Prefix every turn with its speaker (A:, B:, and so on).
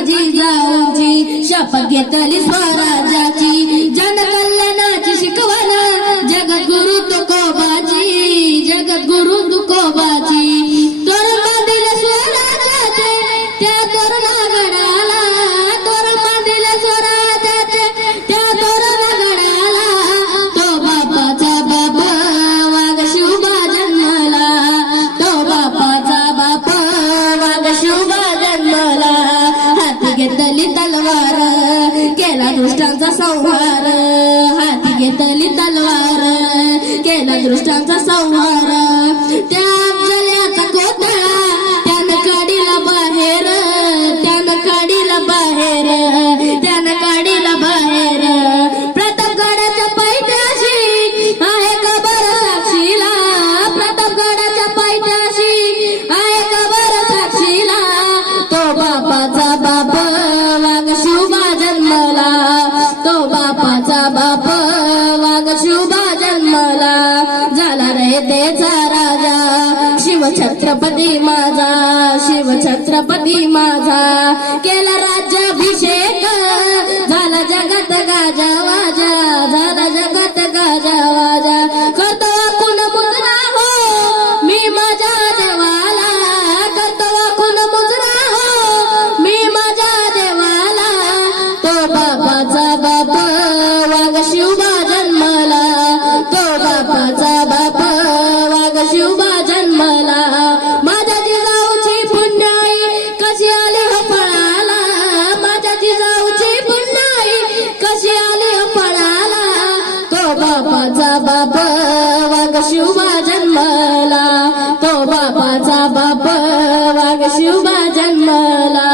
A: माझी जाऊची शपथ घेतली स्वराज्याची. जनकल्याणाची तलवार केला दृष्टांचा संहार. हाती घेतली तलवार केला दृष्टांचा संहार. बाप वाघ शुभा जन्मला. झाला रे त्याचा राजा. शिवछत्रपती माझा शिवछत्रपती माझा. केला राज्याभिषेक. झाला जगत गाजा वाजा. झाला जगत गाजा वाजा. करतो कुण मुजरा हो? मी माझ्या देवाला करतो कुण मुजरा हो? मी माझ्या देवाला. तो बाबाचा जन्मला तो बापाचा बाप वाघ शिवबा जन्मला.